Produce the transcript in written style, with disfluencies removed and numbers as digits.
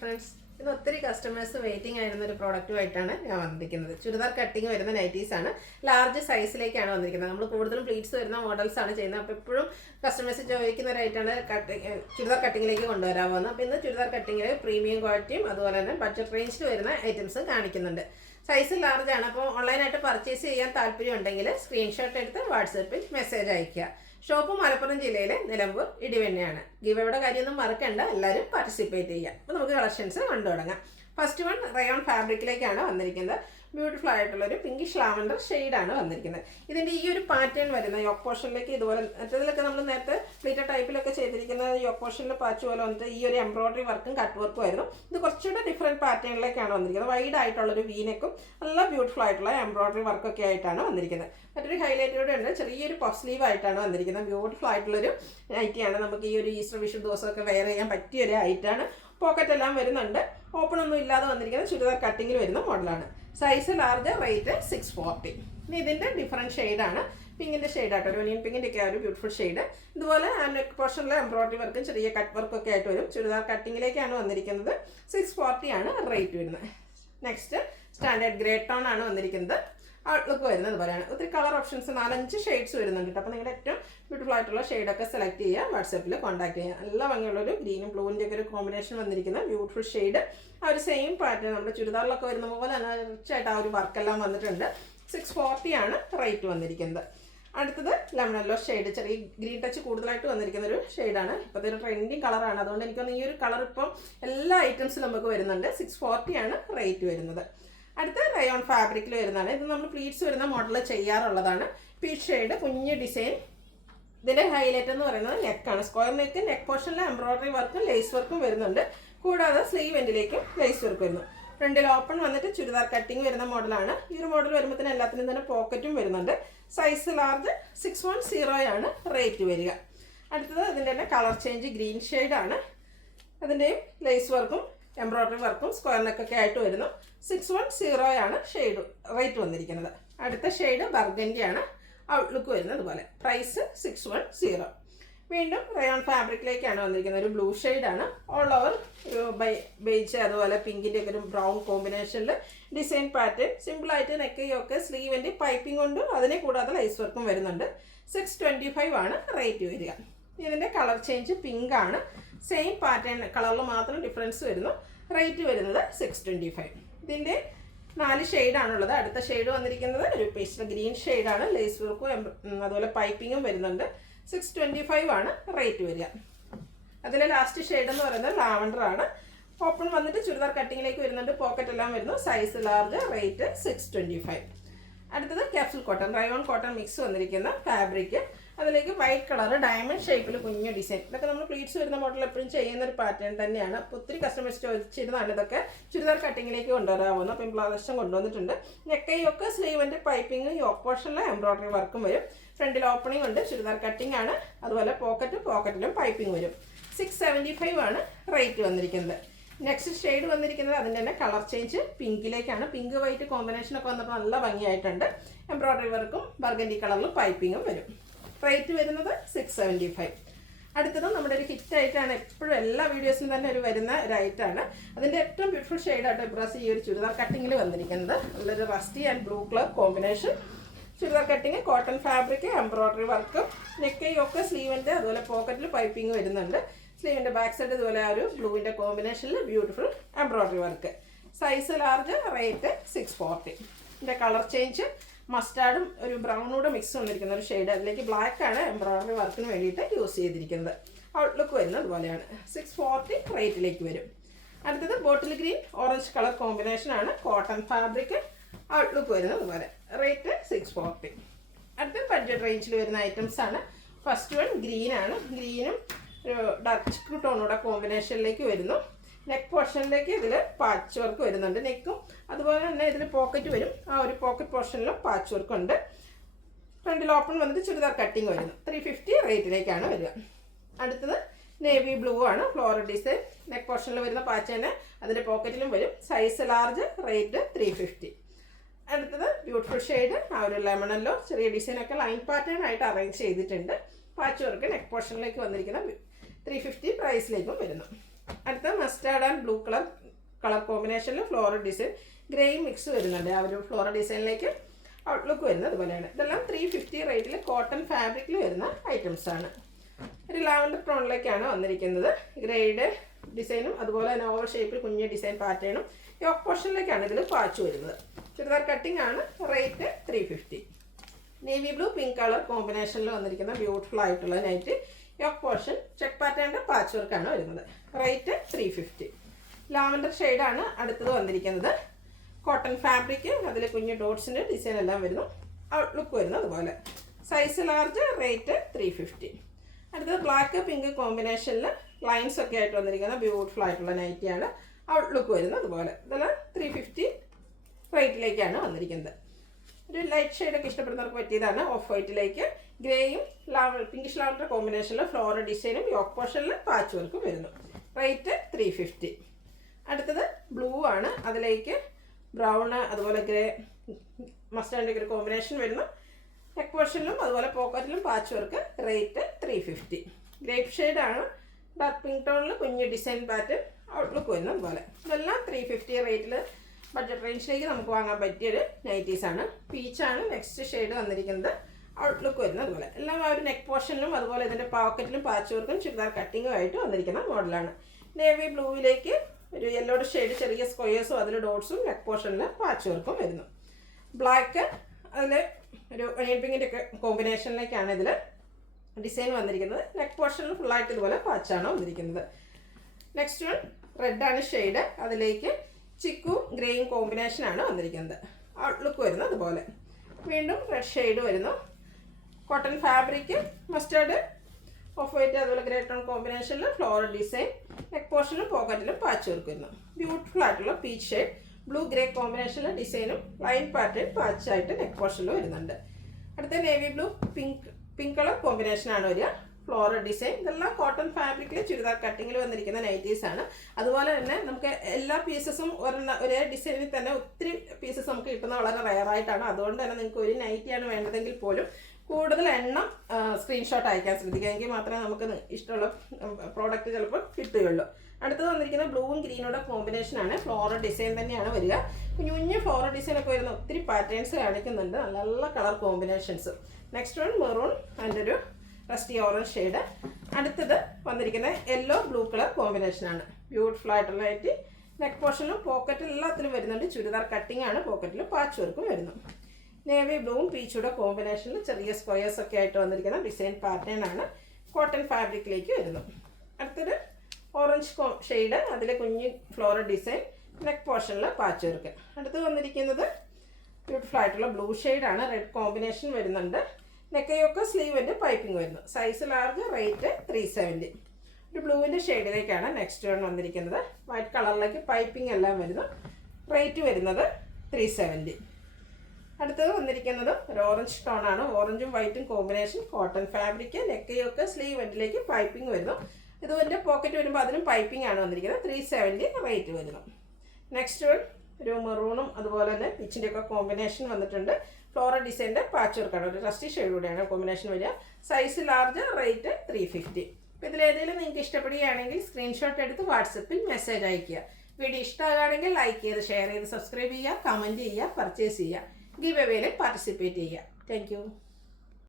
Friends, ഇന്ന് ഒത്തിരി customers waiting ആയിരുന്ന ഒരു പ്രോഡക്റ്റുമായിട്ടാണ് ഞാൻ വന്നിരിക്കുന്നത്. ചുരിദാർ കട്ടിങ് വരുന്ന നൈറ്റീസ് ആണ്. ലാർജ് സൈസിലേക്കാണ് വന്നിരിക്കുന്നത്. നമ്മൾ കൂടുതലും പ്ലീറ്റ്സ് വരുന്ന മോഡൽസ് ആണ് ചെയ്യുന്നത്. അപ്പോൾ എപ്പോഴും കസ്റ്റമേഴ്സ് ചോദിക്കുന്നവരായിട്ടാണ് ചുരിദാർ കട്ടിങ്ങിലേക്ക് കൊണ്ടുവരാൻ പോകുന്നത്. അപ്പോൾ ഇന്ന് ചുരിദാർ കട്ടിങ്ങിൽ പ്രീമിയം ക്വാളിറ്റിയും അതുപോലെ തന്നെ ബഡ്ജറ്റ് റേഞ്ചിൽ വരുന്ന ഐറ്റംസും കാണിക്കുന്നുണ്ട്. സൈസ് ലാർജ് ആണ്. അപ്പോൾ ഓൺലൈനായിട്ട് പർച്ചേസ് ചെയ്യാൻ താല്പര്യം ഉണ്ടെങ്കിൽ സ്ക്രീൻഷോട്ട് എടുത്ത് വാട്സാപ്പിൽ മെസ്സേജ് അയയ്ക്കുക. ഷോപ്പ് മലപ്പുറം ജില്ലയിലെ നിലമ്പൂർ ഇടിവെണ്ണയാണ്. ഗിവയുടെ കാര്യമൊന്നും മറക്കണ്ട, എല്ലാവരും പാർട്ടിസിപ്പേറ്റ് ചെയ്യുക. അപ്പോൾ നമുക്ക് കളക്ഷൻസ് കണ്ടു തുടങ്ങാം. ഫസ്റ്റ് വൺ റയോൺ ഫാബ്രിക്കിലേക്കാണ് വന്നിരിക്കുന്നത്. ബ്യൂട്ടിഫുൾ ആയിട്ടുള്ളൊരു പിങ്കിഷ് ലാവൻഡർ ഷെയ്ഡാണ് വന്നിരിക്കുന്നത്. ഇതിൻ്റെ ഈ ഒരു പാറ്റേൺ വരുന്ന യോക്ക് പോർഷനിലേക്ക് ഇതുപോലെ മറ്റേതിലൊക്കെ നമ്മൾ നേരത്തെ പ്ലീറ്റർ ടൈപ്പിലൊക്കെ ചെയ്തിരിക്കുന്ന യോക്ക് പോർഷനിൽ പാച്ച് പോലെ വന്നിട്ട് ഈ ഒരു എംബ്രോയിഡറി വർക്കും കട്ട് വർക്കും ആയിരുന്നു. ഇത് കുറച്ചുകൂടെ ഡിഫറെൻറ്റ് പാറ്റേണിലേക്കാണ് വന്നിരിക്കുന്നത്. വൈഡ് ആയിട്ടുള്ളൊരു വീനക്കും നല്ല ബ്യൂട്ടിഫുൾ ആയിട്ടുള്ള എംബ്രോയിഡറി വർക്കൊക്കെ ആയിട്ടാണ് വന്നിരിക്കുന്നത്. മറ്റൊരു ഹൈലൈറ്റോടെ ഉണ്ട്, ചെറിയൊരു പഫ് സ്ലീവ് ആയിട്ടാണ് വന്നിരിക്കുന്നത്. ബ്യൂട്ടിഫുൾ ആയിട്ടുള്ളൊരു നൈറ്റിയാണ്. നമുക്ക് ഈ ഒരു ഈസ്റ്റർ വിഷു ദിവസമൊക്കെ വെയർ ചെയ്യാൻ പറ്റിയൊരു ഐറ്റാണ്. പോക്കറ്റ് എല്ലാം വരുന്നുണ്ട്. ഓപ്പൺ ഒന്നും ഇല്ലാതെ വന്നിരിക്കുന്നത് ചുരിദാർ കട്ടിങ്ങിൽ വരുന്ന മോഡലാണ്. Size large, rate 640. ഇനി ഇതിൻ്റെ ഡിഫറൻറ്റ് ഷെയ്ഡാണ്. പിങ്കിൻ്റെ ഷെയ്ഡായിട്ട് ഒരു ഒനിയൻ പിങ്കിൻ്റെ ഒക്കെ ഒരു ബ്യൂട്ടിഫുൾ ഷെയ്ഡ്. ഇതുപോലെ നെക്ക് പോർഷനിലെ എംബ്രോയിഡറി വർക്കും ചെറിയ കട്ട് വർക്കൊക്കെ ആയിട്ട് വരും. ചുരിദാർ കട്ടിങ്ങിലേക്കാണ് വന്നിരിക്കുന്നത്. 640 ആണ് റേറ്റ് വരുന്നത്. നെക്സ്റ്റ് സ്റ്റാൻഡേർഡ് ഗ്രേ ടോൺ ആണ് വന്നിരിക്കുന്നത്. ഔട്ട്ലുക്ക് വരുന്നത് പോലെയാണ്. ഒത്തിരി കളർ ഓപ്ഷൻസ് 4-5 ഷെയ്ഡ്സ് വരുന്നുണ്ട്. അപ്പോൾ നിങ്ങളുടെ ഏറ്റവും ബ്യൂട്ടിഫുൾ ആയിട്ടുള്ള ഷെയ്ഡൊക്കെ സെലക്ട് ചെയ്യുക, വാട്സാപ്പിൽ കോൺടാക്ട് ചെയ്യുക. നല്ല ഭംഗിയുള്ളൊരു ഗ്രീനും ബ്ലൂവിൻ്റെ ഒക്കെ ഒരു കോമ്പിനേഷൻ വന്നിരിക്കുന്ന ബ്യൂട്ടിഫുൾ ഷെയ്ഡ്. ആ ഒരു സെയിം പാറ്റേൺ നമ്മുടെ ചുരിദാറിലൊക്കെ വരുന്ന പോലെ റിച്ചായിട്ട് ആ ഒരു വർക്കെല്ലാം വന്നിട്ടുണ്ട്. 640 ആണ് റേറ്റ് വന്നിരിക്കുന്നത്. അടുത്തത് ലെമൺ യെല്ലോ ഷെയ്ഡ്, ചെറിയ ഗ്രീൻ ടച്ച് കൂടുതലായിട്ട് വന്നിരിക്കുന്ന ഒരു ഷെയ്ഡാണ്. ഇപ്പോഴത്തെ ഒരു ട്രെൻഡിങ് കളറാണ്. അതുകൊണ്ട് എനിക്കൊന്ന് ഈ ഒരു കളർ ഇപ്പം എല്ലാ ഐറ്റംസിലും നമുക്ക് വരുന്നുണ്ട്. 640 ആണ് റേറ്റ് വരുന്നത്. അടുത്ത റയോൺ ഫാബ്രിക്കിൽ വരുന്നതാണ്. ഇത് നമ്മൾ പ്ലീറ്റ്സ് വരുന്ന മോഡൽ ചെയ്യാറുള്ളതാണ്. പീച്ച് ഷെയ്ഡ്, കുഞ്ഞ് ഡിസൈൻ. ഇതിൻ്റെ ഹൈലൈറ്റ് എന്ന് പറയുന്നത് നെക്കാണ്. സ്ക്വയർ നെക്ക്, നെക്ക് പോർഷനിൽ എംബ്രോയിഡറി വർക്കും ലേസ് വർക്കും വരുന്നുണ്ട്. കൂടാതെ സ്ലീവ് എൻഡിലേക്കും ലേസ് വർക്ക് വരുന്നു. ഫ്രണ്ടിൽ ഓപ്പൺ വന്നിട്ട് ചുരിദാർ കട്ടിങ് വരുന്ന മോഡലാണ്. ഈ ഒരു മോഡൽ വരുമ്പോഴത്തേന് എല്ലാത്തിനും തന്നെ പോക്കറ്റും വരുന്നുണ്ട്. സൈസ് ലാർജ്, 610 ആണ് റേറ്റ് വരിക. അടുത്തത് അതിൻ്റെ തന്നെ കളർ ചേഞ്ച് ഗ്രീൻ ഷെയ്ഡാണ്. അതിൻ്റെയും ലേസ് വർക്കും എംബ്രോയിഡറി വർക്കും സ്ക്വയർ നെക്കൊക്കെ ആയിട്ട് വരുന്നു. 610 ആണ് ഷെയ്ഡ് റേറ്റ് വന്നിരിക്കുന്നത്. അടുത്ത ഷെയ്ഡ് ബർഗൻഡിയാണ്. ഔട്ട്ലുക്ക് വരുന്നത് പോലെ. പ്രൈസ് 610. വീണ്ടും റയോൺ ഫാബ്രിക്കിലേക്കാണ് വന്നിരിക്കുന്നത്. ഒരു ബ്ലൂ ഷെയ്ഡാണ്. ഓൾ ഓവർ ഒരു ബേജ് അതുപോലെ പിങ്കിൻ്റെ ഒക്കെ ഒരു ബ്രൗൺ കോമ്പിനേഷനിൽ ഡിസൈൻ പാറ്റേൺ. സിമ്പിളായിട്ട് നെക്കയൊക്കെ സ്ലീവിൻ്റെ പൈപ്പിംഗ് കൊണ്ട് അതിനെ കൂടാതെ ലൈസ് വർക്കും വരുന്നുണ്ട്. 625 ആണ് റേറ്റ് വരിക. ഇതിൻ്റെ കളർ ചേഞ്ച് പിങ്ക് ആണ്. സെയിം പാറ്റേൺ കളറിൽ മാത്രം ഡിഫറൻസ് വരുന്നു. റേറ്റ് വരുന്നത് 625. ഇതിൻ്റെ 4 ഷെയ്ഡാണുള്ളത്. അടുത്ത ഷെയ്ഡ് വന്നിരിക്കുന്നത് ഒരു പേസ്റ്റൽ ഗ്രീൻ ഷെയ്ഡാണ്. ലേസ് വർക്കും അതുപോലെ പൈപ്പിങ്ങും വരുന്നുണ്ട്. 625 ആണ് റേറ്റ് വരിക. അതിലെ ലാസ്റ്റ് ഷെയ്ഡ് എന്ന് പറയുന്നത് ലാവൻഡർ ആണ്. ഓപ്പൺ വന്നിട്ട് ചുരിദാർ കട്ടിങ്ങിലേക്ക് വരുന്നുണ്ട്. പോക്കറ്റ് എല്ലാം വരുന്നു. Size large, rate 625. അടുത്തത് capsule cotton, rayon cotton mix വന്നിരിക്കുന്ന ഫാബ്രിക്. അതിലേക്ക് വൈറ്റ് കളർ ഡയമണ്ട് ഷേപ്പിൽ കുഞ്ഞു ഡിസൈൻ. ഇതൊക്കെ നമ്മൾ പ്ലീറ്റ്സ് വരുന്ന മോഡൽ എപ്പോഴും ചെയ്യുന്ന ഒരു പാറ്റേൺ തന്നെയാണ്. അപ്പോൾ ഒത്തിരി കസ്റ്റമേഴ്സ് ചോദിച്ചിരുന്നതാണ് ഇതൊക്കെ ചുരിദാർ കട്ടിങ്ങിലേക്ക് കൊണ്ടുവരാവുന്ന. അപ്പോൾ പ്രാവശ്യം കൊണ്ടുവന്നിട്ടുണ്ട്. നെക്കയൊക്കെ സ്ലീവിൻ്റെ പൈപ്പിംഗ്, യോക്ക് പോർഷനിലെ എംബ്രോയിഡറി വർക്കും വരും. ഫ്രണ്ടിൽ ഓപ്പണിംഗ് ഉണ്ട്. ചുരിദാർ കട്ടിംഗ് ആണ്. അതുപോലെ പോക്കറ്റിലും പൈപ്പിംഗ് വരും. 675 ആണ് റേറ്റ് വന്നിരിക്കുന്നത്. നെക്സ്റ്റ് ഷെയ്ഡ് വന്നിരിക്കുന്നത് അതിൻ്റെ തന്നെ കളർ ചേഞ്ച് പിങ്കിലേക്കാണ്. പിങ്ക് വൈറ്റ് കോമ്പിനേഷനൊക്കെ വന്നപ്പോൾ നല്ല ഭംഗിയായിട്ടുണ്ട്. എംബ്രോയിഡറി വർക്കും ബർഗൻഡി കളറിൽ പൈപ്പിങ്ങും വരും. റേറ്റ് വരുന്നത് 675. അടുത്തതും നമ്മുടെ ഒരു ഹിറ്റായിട്ടാണ്. എപ്പോഴും എല്ലാ വീഡിയോസിലും തന്നെ വരുന്ന ഒരു ഐറ്റാണ്. അതിൻ്റെ ഏറ്റവും ബ്യൂട്ടിഫുൾ ഷെയ്ഡായിട്ട് ഇപ്രാവശ്യം ഈ ഒരു ചുരിദാർ കട്ടിങ്ങിൽ വന്നിരിക്കുന്നത്. നല്ലൊരു rusty and blue colour combination. Churidar cutting, cotton fabric, embroidery വർക്കും നെക്കയൊക്കെ സ്ലീവിൻ്റെ അതുപോലെ പോക്കറ്റിൽ പൈപ്പിംഗ് വരുന്നുണ്ട്. സ്ലീവിൻ്റെ ബാക്ക് സൈഡ് ഇതുപോലെ ആ ഒരു ബ്ലൂവിൻ്റെ കോമ്പിനേഷനിൽ beautiful embroidery work. Size large, rate 640. ഇതിൻ്റെ കളർ ചേഞ്ച് മസ്റ്റാർഡും ഒരു ബ്രൗണൂടെ മിക്സ് വന്നിരിക്കുന്ന ഒരു ഷെയ്ഡ്. അതിലേക്ക് ബ്ലാക്ക് ആണ് എംബ്രോയിഡറി വർക്കിന് വേണ്ടിയിട്ട് യൂസ് ചെയ്തിരിക്കുന്നത്. ഔട്ട്ലുക്ക് വരുന്നത് അതുപോലെയാണ്. 640 റേറ്റിലേക്ക് വരും. അടുത്തത് bottle green orange colour combination ആണ്. Cotton fabric. ഔട്ട്ലുക്ക് വരുന്നത് അതുപോലെ. റേറ്റ് 640. അടുത്ത ബഡ്ജറ്റ് റേഞ്ചിൽ വരുന്ന ഐറ്റംസ് ആണ്. ഫസ്റ്റ് വൺ ഗ്രീൻ ആണ്. ഗ്രീനും ഒരു ഡാർക്ക് ടോണൂടെ കോമ്പിനേഷനിലേക്ക് വരുന്നു. നെക്ക് പോർഷനിലേക്ക് ഇതിൽ പാച്ച് വർക്ക് വരുന്നുണ്ട്. നെക്കും അതുപോലെ തന്നെ ഇതിൽ പോക്കറ്റ് വരും. ആ ഒരു പോക്കറ്റ് പോർഷനിലും പാച്ച് വർക്ക് ഉണ്ട്. ഫ്രണ്ടിൽ ഓപ്പൺ വന്നിട്ട് ചുരിദാർ കട്ടിങ് വരുന്നു. 350 റേറ്റിലേക്കാണ് വരിക. അടുത്തത് നേവി ബ്ലൂ ആണ്. Floral design. നെക്ക് പോർഷനിൽ വരുന്ന പാച്ച് തന്നെ അതിൻ്റെ പോക്കറ്റിലും വരും. Size large, rate 350. അടുത്തത് ബ്യൂട്ടിഫുൾ ഷെയ്ഡ്. ആ ഒരു ലെമൺ യെല്ലോ ചെറിയ ഡിസൈനൊക്കെ ലൈൻ പാറ്റേൺ ആയിട്ട് അറേഞ്ച് ചെയ്തിട്ടുണ്ട്. പാച്ച് വർക്ക് നെക്ക് പോർഷനിലേക്ക് വന്നിരിക്കുന്ന 350 പ്രൈസിലേക്കും വരുന്നു. അടുത്ത മസ്റ്റാർഡ് ആൻഡ് ബ്ലൂ കളർ കോമ്പിനേഷനിൽ ഫ്ലോറൽ ഡിസൈൻ ഗ്രേയും മിക്സ് വരുന്നുണ്ട്. ആ ഒരു ഫ്ലോറൽ ഡിസൈനിലേക്ക് ഔട്ട്ലുക്ക് വരുന്നത് അതുപോലെയാണ്. ഇതെല്ലാം 350 റേറ്റിൽ കോട്ടൺ ഫാബ്രിക്കിൽ വരുന്ന ഐറ്റംസ് ആണ്. ഒരു ലാവൻഡർ ടോണിലേക്കാണ് വന്നിരിക്കുന്നത്. ഗ്രേയുടെ ഡിസൈനും അതുപോലെ തന്നെ ഓവർ ഷേപ്പിൽ കുഞ്ഞ് ഡിസൈൻ പാറ്റേണും യോക്ക് പോർഷനിലേക്കാണ് ഇതിൽ പാച്ച് വരുന്നത്. ചുരിദാർ കട്ടിംഗ് ആണ്. Rate 350. Navy blue pink colour കോമ്പിനേഷനിൽ വന്നിരിക്കുന്ന ബ്യൂട്ടിഫുൾ ആയിട്ടുള്ള നൈറ്റ് യോക്ക് പോർഷൻ ചെക്ക് പാറ്റേണിൻ്റെ പാച്ച് വർക്കാണ് വരുന്നത്. റേറ്റ് 350. ലാവൻഡർ ഷെയ്ഡാണ് അടുത്തത് വന്നിരിക്കുന്നത്. കോട്ടൺ ഫാബ്രിക്, അതിൽ കുഞ്ഞ് ഡോട്ട്സിൻ്റെ ഡിസൈൻ എല്ലാം വരുന്നു. ഔട്ട്ലുക്ക് വരുന്നു അതുപോലെ. Size large. റേറ്റ് 350. അടുത്തത് ബ്ലാക്ക് പിങ്ക് കോമ്പിനേഷനിൽ ലൈൻസ് ഒക്കെ ആയിട്ട് വന്നിരിക്കുന്ന ബ്യൂട്ടിഫുൾ ആയിട്ടുള്ള നൈറ്റിയാണ്. ഔട്ട്ലുക്ക് വരുന്നത് അതുപോലെ. ഇതെല്ലാം 350 റേറ്റിലേക്കാണ് വന്നിരിക്കുന്നത്. ഒരു ലൈറ്റ് ഷെയ്ഡൊക്കെ ഇഷ്ടപ്പെടുന്നവർക്ക് പറ്റിയതാണ്. ഓഫ് വൈറ്റിലേക്ക് ഗ്രേയും പിങ്കിഷ് ലാവൻഡർ കോമ്പിനേഷനിൽ ഫ്ലോറൽ ഡിസൈനും യോക്ക് പോർഷനിൽ പാച്ച് വർക്കും വരുന്നു. റേറ്റ് 350. അടുത്തത് ബ്ലൂ ആണ്. അതിലേക്ക് ബ്രൗണ് അതുപോലെ ഗ്രേ മസ്റ്റാർഡിൻ്റെ ഒരു കോമ്പിനേഷൻ വരുന്നു. നെക്ക് പോർഷനിലും അതുപോലെ പോക്കറ്റിലും പാച്ച് വർക്ക്. റേറ്റ് 350. ഗ്രേപ്പ് ഷെയ്ഡാണ്. ഡാർക്ക് പിങ്ക് ടോണിൽ കുഞ്ഞ് ഡിസൈൻ പാറ്റേൺ ഔട്ട്ലുക്ക് വരുന്നു അതുപോലെ. ഇതെല്ലാം 350 റേറ്റിൽ ബഡ്ജറ്റ് റേഞ്ചിലേക്ക് നമുക്ക് വാങ്ങാൻ പറ്റിയൊരു നൈറ്റീസാണ്. പീച്ചാണ് നെക്സ്റ്റ് ഷെയ്ഡ് വന്നിരിക്കുന്നത്. ഔട്ട്ലുക്ക് വരുന്നത് അതുപോലെ. എല്ലാം ആ ഒരു നെക്ക് പോർഷനിലും അതുപോലെ ഇതിൻ്റെ പോക്കറ്റിലും പാച്ച് വർക്കും ചുരിദാർ കട്ടിങ്ങും ആയിട്ട് വന്നിരിക്കുന്ന മോഡലാണ്. നേവി ബ്ലൂവിലേക്ക് ഒരു യെല്ലോയുടെ ഷെയ്ഡ് ചെറിയ സ്ക്വയേഴ്സും അതിൽ ഡോട്ട്സും നെക്ക് പോർഷനിൽ പാച്ച് വർക്കും വരുന്നു. ബ്ലാക്ക് അതിൽ ഒരു ഒനിയൻ പിങ്കിൻ്റെ ഒക്കെ കോമ്പിനേഷനിലേക്കാണ് ഇതിൽ ഡിസൈൻ വന്നിരിക്കുന്നത്. നെക്ക് പോർഷനിൽ ഫുള്ളായിട്ട് ഇതുപോലെ പാച്ചാണ് വന്നിരിക്കുന്നത്. നെക്സ്റ്റ് വൺ റെഡാണ് ഷെയ്ഡ്. അതിലേക്ക് ചിക്കു ഗ്രേയും കോമ്പിനേഷനാണ് വന്നിരിക്കുന്നത്. ഔട്ട്ലുക്ക് വരുന്നത് അതുപോലെ. വീണ്ടും റെഡ് ഷെയ്ഡ് വരുന്നു. Cotton fabric, mustard, off white അതുപോലെ ഗ്രേ ടോൺ കോമ്പിനേഷനിൽ ഫ്ലോറൽ ഡിസൈൻ നെക്ക് പോർഷനിലും പോക്കറ്റിലും പാച്ച് വർക്ക് വരുന്നു. ബ്യൂട്ടിഫുൾ ആയിട്ടുള്ള പീച്ച് ഷെയ്ഡ് ബ്ലൂ ഗ്രേ കോമ്പിനേഷനിൽ ഡിസൈനും ലൈൻ പാറ്റേൺ പാച്ചായിട്ട് നെക്ക് പോർഷനിൽ വരുന്നുണ്ട്. അടുത്ത നേവി ബ്ലൂ പിങ്ക് കളർ കോമ്പിനേഷനാണ് വരിക. Floral design. ഇതെല്ലാം കോട്ടൺ ഫാബ്രിക്കിൽ ചുരിദാർ കട്ടിങ്ങിൽ വന്നിരിക്കുന്ന നൈറ്റീസാണ്. അതുപോലെ തന്നെ നമുക്ക് എല്ലാ പീസസും ഒരേ ഡിസൈനിൽ തന്നെ ഒത്തിരി പീസസ് നമുക്ക് കിട്ടുന്നത് വളരെ റെയറായിട്ടാണ്. അതുകൊണ്ട് തന്നെ നിങ്ങൾക്ക് ഒരു നൈറ്റിയാണ് വേണ്ടതെങ്കിൽ പോലും കൂടുതൽ എണ്ണം സ്ക്രീൻഷോട്ട് അയക്കാൻ ശ്രദ്ധിക്കുക. എങ്കിൽ മാത്രമേ നമുക്ക് ഇഷ്ടമുള്ള പ്രോഡക്റ്റ് ചിലപ്പോൾ കിട്ടുകയുള്ളൂ. അടുത്തത് വന്നിരിക്കുന്നത് ബ്ലൂവും ഗ്രീനോടെ കോമ്പിനേഷനാണ്. ഫ്ലോറൽ ഡിസൈൻ തന്നെയാണ് വരിക. കുഞ്ഞു കുഞ്ഞു ഫ്ലോറൽ ഡിസൈനൊക്കെ വരുന്ന ഒത്തിരി പാറ്റേൺസ് കാണിക്കുന്നുണ്ട്. നല്ല നല്ല colour combinations. Next one maroon and ഒരു റസ്റ്റി ഓറഞ്ച് ഷെയ്ഡ്. അടുത്തത് വന്നിരിക്കുന്നത് യെല്ലോ ബ്ലൂ കളർ കോമ്പിനേഷനാണ്. ബ്യൂട്ടിഫുൾ ആയിട്ടുള്ള നൈറ്റി. നെക്ക് പോർഷനിലും പോക്കറ്റിലും എല്ലാത്തിലും വരുന്നുണ്ട്. ചുരിദാർ കട്ടിംഗ് ആണ്. പോക്കറ്റിൽ പാച്ച് വർക്കും വരുന്നു. നേവി ബ്ലൂവും പീച്ചൂടെ കോമ്പിനേഷനിൽ ചെറിയ സ്ക്വയേഴ്സ് ഒക്കെ ആയിട്ട് വന്നിരിക്കുന്ന ഡിസൈൻ പാറ്റേൺ ആണ്. കോട്ടൺ ഫാബ്രിക്കിലേക്ക് വരുന്നു. അടുത്തൊരു ഓറഞ്ച് ഷെയ്ഡ്. അതിലെ കുഞ്ഞ് ഫ്ലോറൽ ഡിസൈൻ നെക്ക് പോർഷനിൽ പാച്ച് വർക്ക്. അടുത്ത് വന്നിരിക്കുന്നത് ബ്യൂട്ടിഫുൾ ആയിട്ടുള്ള ബ്ലൂ ഷെയ്ഡാണ്. റെഡ് കോമ്പിനേഷൻ വരുന്നുണ്ട്. നെക്കയൊക്കെ സ്ലീവിൻ്റെ പൈപ്പിംഗ് വരുന്നു. Size large. റേറ്റ് 370. ഒരു ബ്ലൂവിൻ്റെ ഷെയ്ഡിലേക്കാണ് നെക്സ്റ്റ് വൺ വന്നിരിക്കുന്നത്. വൈറ്റ് കളറിലേക്ക് പൈപ്പിംഗ് എല്ലാം വരുന്നു. റേറ്റ് വരുന്നത് 370. അടുത്തത് വന്നിരിക്കുന്നത് ഒരു ഓറഞ്ച് ടോണാണ്. ഓറഞ്ചും വൈറ്റും കോമ്പിനേഷൻ കോട്ടൺ ഫാബ്രിക്. നെക്കയൊക്കെ സ്ലീവ് എൻഡിലേക്ക് പൈപ്പിംഗ് വരുന്നു. ഇതിൻ്റെ പോക്കറ്റ് വരുമ്പോൾ അതിനും പൈപ്പിംഗ് ആണ് വന്നിരിക്കുന്നത്. 370 റേറ്റ് വരുന്നു. നെക്സ്റ്റ് വൺ ഒരു മെറൂണും അതുപോലെ തന്നെ പിച്ചിൻ്റെ ഒക്കെ കോമ്പിനേഷൻ വന്നിട്ടുണ്ട്. ഫ്ലോറൽ ഡിസൈൻ്റെ പാച്ച് വർക്കാണ്. ഒരു റസ്റ്റി ഷെയ്ഡൂടെയാണ് കോമ്പിനേഷൻ വരിക. Size large. റേറ്റ് 350. അപ്പോൾ ഇതിലേതെങ്കിലും നിങ്ങൾക്ക് ഇഷ്ടപ്പെടുകയാണെങ്കിൽ സ്ക്രീൻഷോട്ട് എടുത്ത് വാട്സപ്പിൽ മെസ്സേജ് അയയ്ക്കുക. വീഡിയോ ഇഷ്ടമാകുകയാണെങ്കിൽ ലൈക്ക് ചെയ്ത് ഷെയർ ചെയ്ത് സബ്സ്ക്രൈബ് ചെയ്യുക, കമൻറ്റ് ചെയ്യുക, പർച്ചേസ് ചെയ്യുക, ഗിവ് അവേയിൽ പാർട്ടിസിപ്പേറ്റ് ചെയ്യുക. താങ്ക്